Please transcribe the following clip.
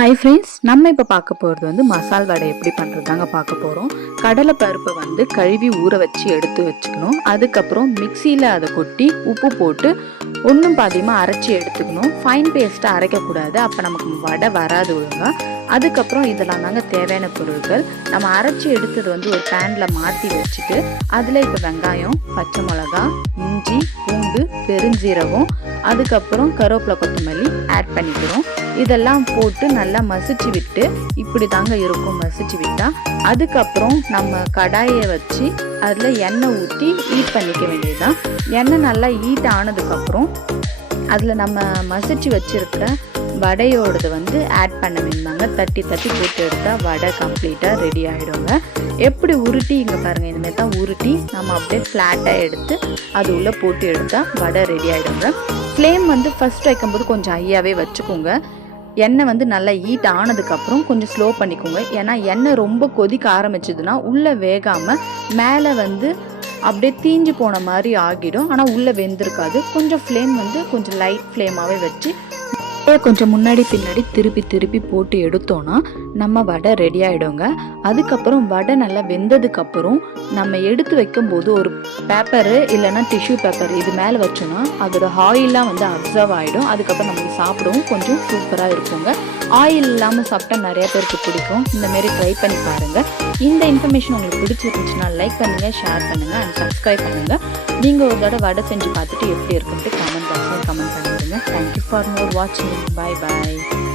Hi friends, நம்ம இப்போ பார்க்க போகிறது வந்து மசால் வடை எப்படி பண்ணுறதாங்க பார்க்க போகிறோம். கடலை பருப்பை வந்து கழுவி ஊற வச்சு எடுத்து வச்சுக்கணும். அதுக்கப்புறம் மிக்சியில் அதை கொட்டி உப்பு போட்டு ஒன்றும் பாதியமாக அரைச்சி எடுத்துக்கணும். ஃபைன் பேஸ்ட்டாக அரைக்கக்கூடாது, அப்போ நமக்கு வடை வராது ஒழுங்காக. அதுக்கப்புறம் இதெல்லாம் தாங்க தேவையான பொருட்கள். நம்ம அரைச்சி எடுத்தது வந்து ஒரு பேனில் மாற்றி வச்சுட்டு அதில் இப்போ வெங்காயம், பச்சை மிளகா, இஞ்சி, பூண்டு, பெருஞ்சீரகம், அதுக்கப்புறம் கருவேப்பிலை, கொத்தமல்லி ஆட் பண்ணிக்கிறோம். இதெல்லாம் போட்டு நல்லா மசிச்சு விட்டு இப்படி தாங்க இருக்கும் மசிச்சு விட்டால். அதுக்கப்புறம் நம்ம கடாயை வச்சு அதில் எண்ணெய் ஊற்றி ஹீட் பண்ணிக்க வேண்டியதுதான். எண்ணெய் நல்லா ஹீட் ஆனதுக்கப்புறம் அதில் நம்ம மசிச்சு வச்சுருக்கிற வடையோடது வந்து ஆட் பண்ண வேண்டாங்க. தட்டி தட்டி போட்டு எடுத்தால் வடை கம்ப்ளீட்டாக ரெடி ஆகிடுங்க. எப்படி உருட்டி இங்கே பாருங்கள், இனிமேல் தான் உருட்டி நம்ம அப்படியே ஃப்ளாட்டாக எடுத்து அது உள்ளே போட்டு எடுத்தால் வடை ரெடி ஆகிடுங்க. ஃப்ளேம் வந்து ஃபஸ்ட் வைக்கும்போது கொஞ்சம் ஹையாகவே வச்சுக்கோங்க. எண்ணெய் வந்து நல்லா ஹீட் ஆனதுக்கப்புறம் கொஞ்சம் ஸ்லோ பண்ணிக்கோங்க. ஏன்னா எண்ணெய் ரொம்ப கொதிக்க ஆரம்பிச்சதுன்னா உள்ளே வேகாமல் மேலே வந்து அப்படியே தீஞ்சு போன மாதிரி ஆகிடும். ஆனால் உள்ளே வெந்திருக்காது. கொஞ்சம் ஃப்ளேம் வந்து கொஞ்சம் லைட் ஃப்ளேமாகவே வச்சு கொஞ்சம் முன்னாடி பின்னாடி திருப்பி திருப்பி போட்டு எடுத்தோன்னா நம்ம வடை ரெடி ஆகிடுங்க. அதுக்கப்புறம் வடை நல்லா வெந்ததுக்கப்புறம் நம்ம எடுத்து வைக்கும்போது ஒரு பேப்பரு இல்லைன்னா டிஷ்யூ பேப்பர் இது மேலே வச்சோன்னா அதோட ஆயிலெலாம் வந்து அப்சர்வ் ஆகிடும். அதுக்கப்புறம் நமக்கு சாப்பிடவும் கொஞ்சம் சூப்பராக இருக்குங்க. ஆயில் இல்லாமல் சாப்பிட்டா நிறைய பேருக்கு பிடிக்கும். இந்தமாரி ட்ரை பண்ணி பாருங்கள். இந்த இன்ஃபர்மேஷன் உங்களுக்கு பிடிச்சிருந்துச்சுன்னா லைக் பண்ணுங்கள், ஷேர் பண்ணுங்கள் அண்ட் சப்ஸ்கிரைப் பண்ணுங்கள். நீங்கள் ஒரு தடவை வடை செஞ்சு பார்த்துட்டு எப்படி இருக்குன்ட்டு கமெண்ட் பாக்ஸில் கமெண்ட் பண்ணிடுங்க. தேங்க்யூ ஃபார் மோர் வாட்சிங். Bye bye.